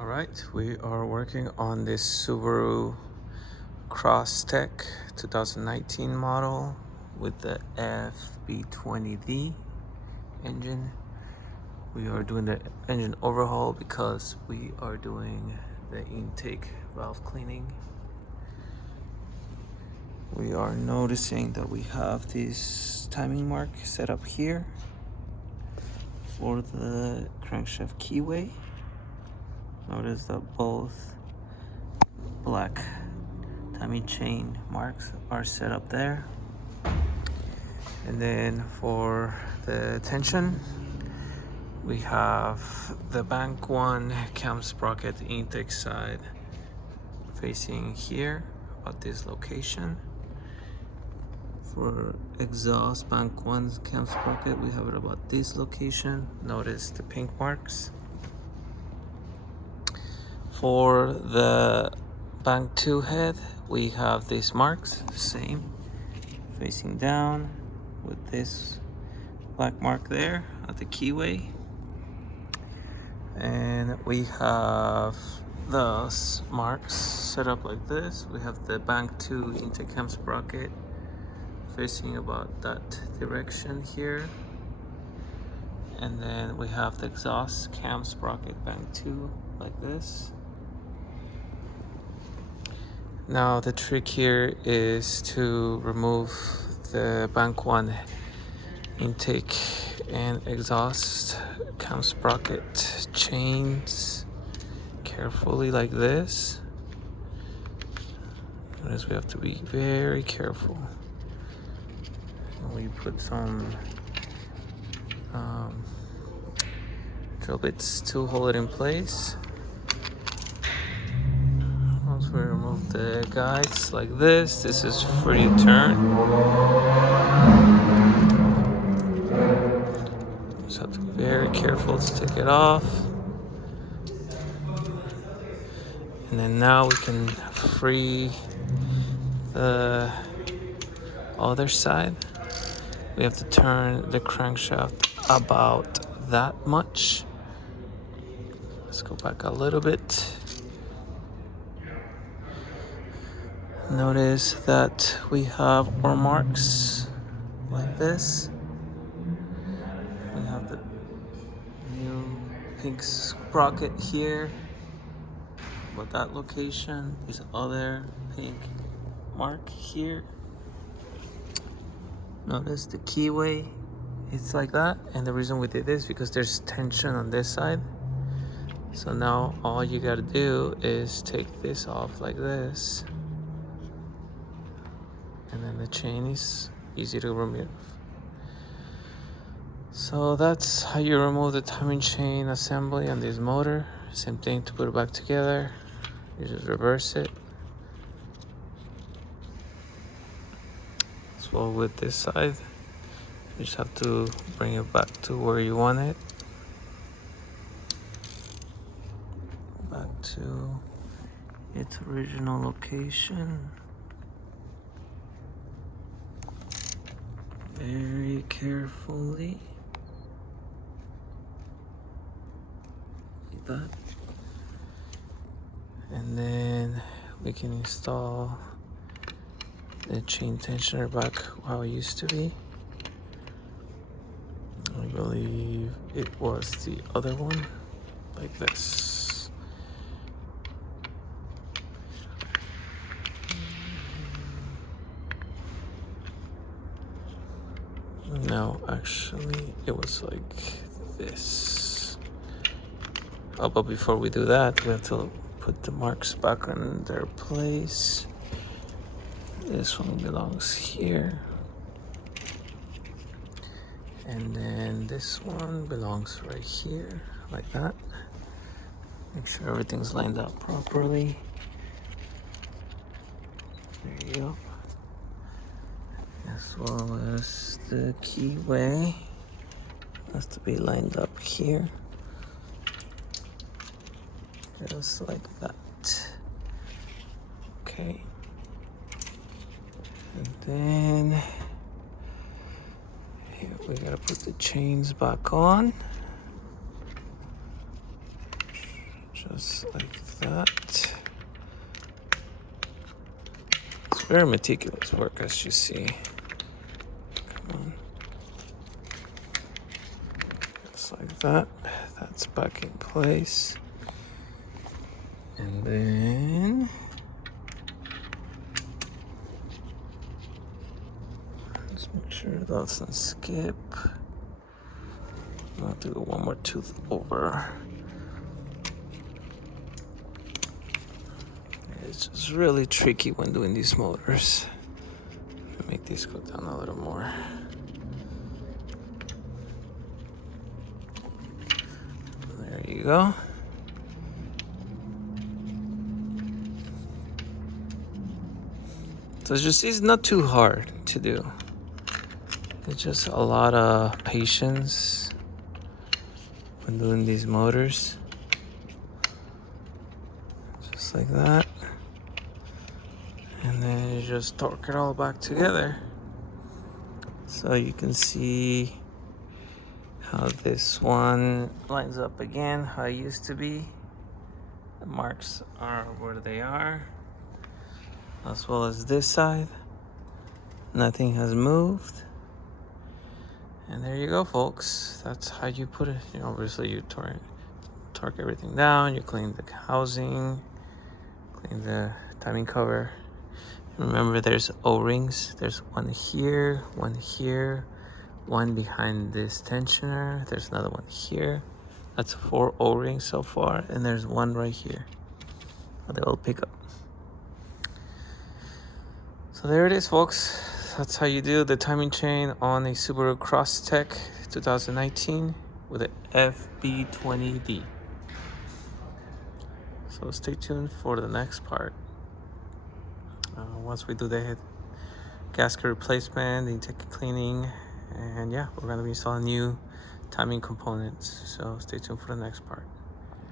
Alright, we are working on this Subaru Crosstrek 2019 model with the FB20D engine. We are doing the engine overhaul because we are doing the intake valve cleaning. We are noticing that we have this timing mark set up here for the crankshaft keyway. Notice that both black timing chain marks are set up there. And then for the tension, we have the bank 1 cam sprocket intake side facing here at this location. For exhaust bank 1's cam sprocket, we have it about this location. Notice the pink marks. For the bank 2 head, we have these marks, same, facing down with this black mark there at the keyway. And we have those marks set up like this. We have the bank 2 intake cam sprocket facing about that direction here. And then we have the exhaust cam sprocket bank 2 like this. Now the trick here is to remove the bank 1 intake and exhaust cam sprocket chains carefully like this. Notice we have to be very careful. We put some drill bits to hold it in place. Once we remove the guides like this is free to turn. Just have to be very careful to take it off. And then now we can free the other side. We have to turn the crankshaft about that much. Let's go back a little bit. Notice that we have our marks like this. We have the new pink sprocket here, about that location. This other pink mark here. Notice the keyway, it's like that. And the reason we did this is because there's tension on this side. So now all you gotta do is take this off like this. And then the chain is easy to remove. So that's how you remove the timing chain assembly on this motor. Same thing to put it back together. You just reverse it. As well with this side. You just have to bring it back to where you want it. Back to its original location. Very carefully, like that. And then we can install the chain tensioner back how it used to be. I believe it was the other one, like this. No, actually, it was like this. Oh, but before we do that, we have to put the marks back on their place. This one belongs here. And then this one belongs right here, like that. Make sure everything's lined up properly. There you go. As well as the keyway has to be lined up here, just like that. Okay, and then here we gotta put the chains back on. just like that. It's very meticulous work, as you see. Come on. Just like that. That's back in place. And then let's make sure it doesn't skip. I'll do one more tooth over. It's just really tricky when doing these motors. Make these go down a little more. There you go. So as you see, it's not too hard to do. It's just a lot of patience when doing these motors. Just like that. And then you just torque it all back together. So you can see how this one lines up again, how it used to be. The marks are where they are, as well as this side. Nothing has moved. And there you go, folks. That's how you put it. You know, obviously you torque everything down, you clean the housing, clean the timing cover. Remember, there's O-rings. There's one here, one behind this tensioner. There's another one here. That's 4 O-rings so far, and there's one right here. They will pick up. So there it is, folks. That's how you do the timing chain on a Subaru Crosstrek 2019 with an FB20D. So stay tuned for the next part. Once we do the gasket replacement, the intake cleaning, and yeah, we're going to be installing new timing components. So stay tuned for the next part.